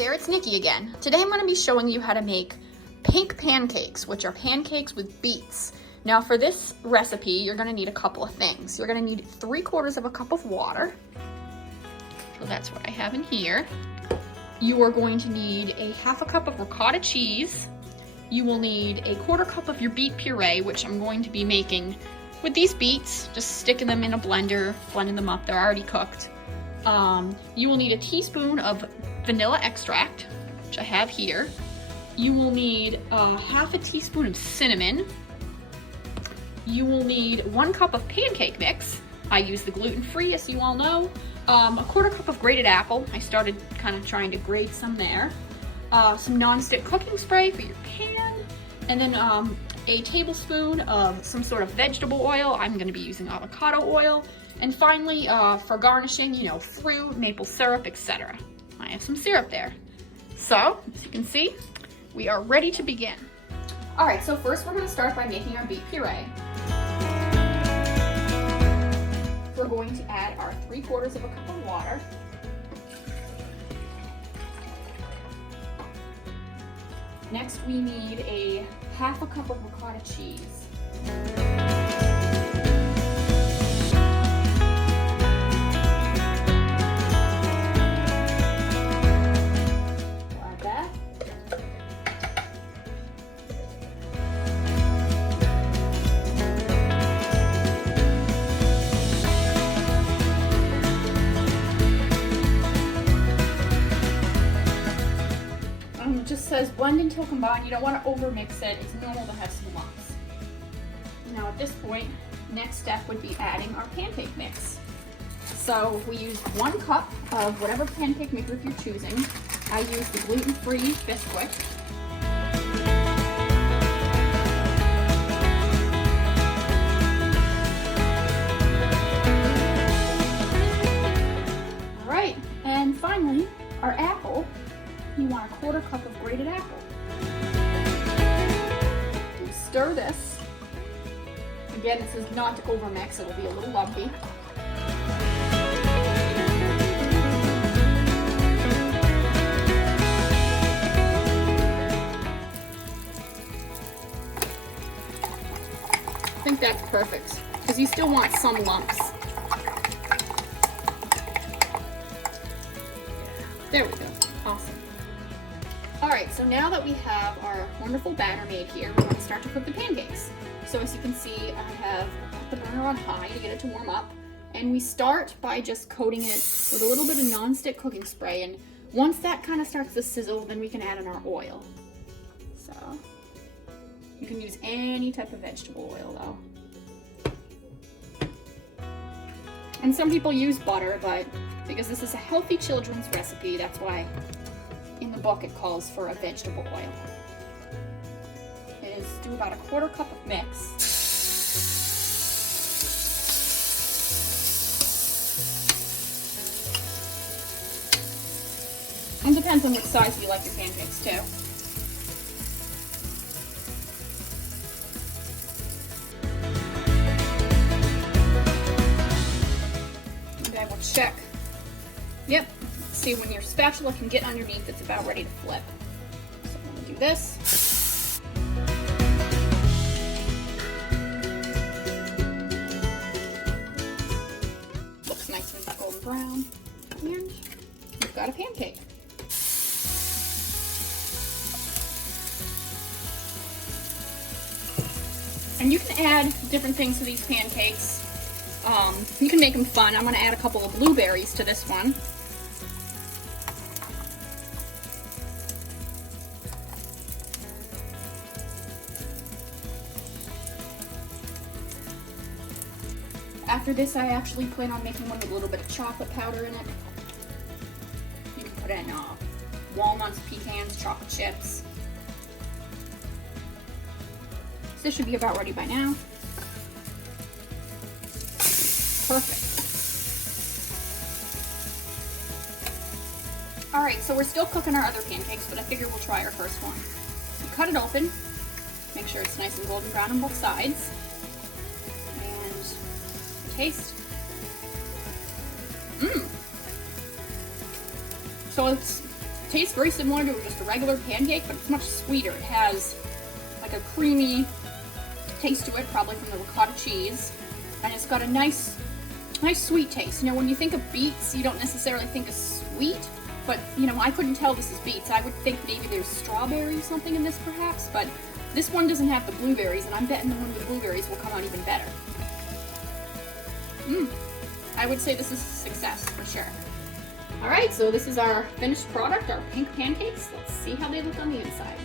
there, it's Nikki again. Today I'm going to be showing you how to make pink pancakes, which are pancakes with beets. Now for this recipe, you're going to need a couple of things. You're going to need 3/4 of a cup of water. So that's what I have in here. You are going to need a 1/2 cup of ricotta cheese. You will need a 1/4 cup of your beet puree, which I'm going to be making with these beets, just sticking them in a blender, blending them up. They're already cooked. You will need a teaspoon of vanilla extract, which I have here. You will need 1/2 teaspoon of cinnamon. You will need 1 cup of pancake mix. I use the gluten-free, as you all know. A 1/4 cup of grated apple. I started kind of trying to grate some there. Some non-stick cooking spray for your pan. And then a tablespoon of some sort of vegetable oil. I'm going to be using avocado oil. And finally, for garnishing, you know, fruit, maple syrup, etc. I have some syrup there. So, as you can see, we are ready to begin. All right, so first we're going to start by making our beet puree. We're going to add our 3/4 of a cup of water. Next, we need a 1/2 cup of ricotta cheese. Add that. It just says blend until combined. You don't want to over mix it. It's normal to have some lumps. Now at this point, next step would be adding our pancake mix. So we use 1 cup of whatever pancake mix you're choosing. I use the gluten-free Bisquick. All right, and finally, our apple. You want a 1/4 cup of grated apple. You stir this. Again, this is not to overmix, it'll be a little lumpy. I think that's perfect, because you still want some lumps. There we go, awesome. All right, so now that we have our wonderful batter made here, we're going to start to cook the pancakes. So as you can see, I have put the burner on high to get it to warm up. And we start by just coating it with a little bit of non-stick cooking spray. And once that kind of starts to sizzle, then we can add in our oil. So you can use any type of vegetable oil though. And some people use butter, but because this is a healthy children's recipe, that's why in the book it calls for a vegetable oil. Is do about a 1/4 cup of mix. And depends on what size you like your pancakes too. And I will check. Yep. See, when your spatula can get underneath, it's about ready to flip. So I'm going to do this. Looks nice and golden brown. And we've got a pancake. And you can add different things to these pancakes. You can make them fun. I'm going to add a couple of blueberries to this one. After this, I actually plan on making one with a little bit of chocolate powder in it. You can put in walnuts, pecans, chocolate chips. So this should be about ready by now. Perfect. All right, so we're still cooking our other pancakes, but I figure we'll try our first one. You cut it open, make sure it's nice and golden brown on both sides. Taste. So it's tastes very similar to just a regular pancake, but it's much sweeter. It has like a creamy taste to it, probably from the ricotta cheese, and it's got a nice sweet taste. You know, when you think of beets, you don't necessarily think of sweet, but you know, I couldn't tell this is beets. I would think maybe there's strawberry or something in this perhaps, but this one doesn't have the blueberries, and I'm betting the one with blueberries will come out even better. I would say this is a success for sure. All right, so this is our finished product, our pink pancakes. Let's see how they look on the inside.